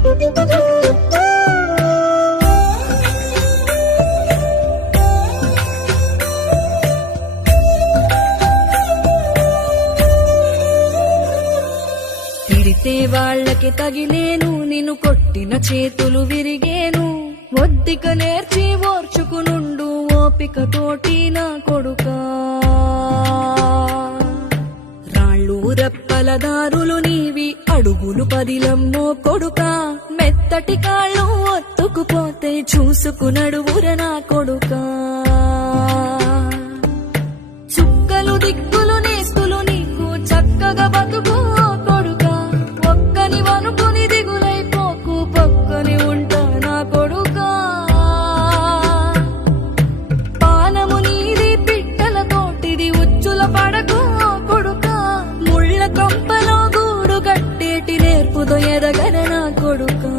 తిడితే వాళ్ళకి తగిలేను, నిన్ను కొట్టిన చేతులు విరిగేను. ఒద్దిక నేర్చి ఓర్చుకునుండు ఓపిక తోటి నా కొడుకా. రాళ్ళు రెప్పల దారులు నీవి, అడుగులు పదిలమ్మో కొడుకా. మెత్తటి కాళ్ళు ఒత్తుకుపోతే చూసుకునడువుర నా కొడుకా. చుక్కలు దిక్కులు నేస్తులు నీకు చక్కగా బతుకు కొడుకా. ఒక్కని వనుకుని దిగులైపోకు, పక్కని ఉంటా నా కొడుకా. పానము నీది పిట్టల తోటిది, ఉచ్చుల పడకు కొడుకా. ముళ్ళ కొంపలో గూడు కట్టేటి నేర్పుతో ఎదగన నా కొడుకా.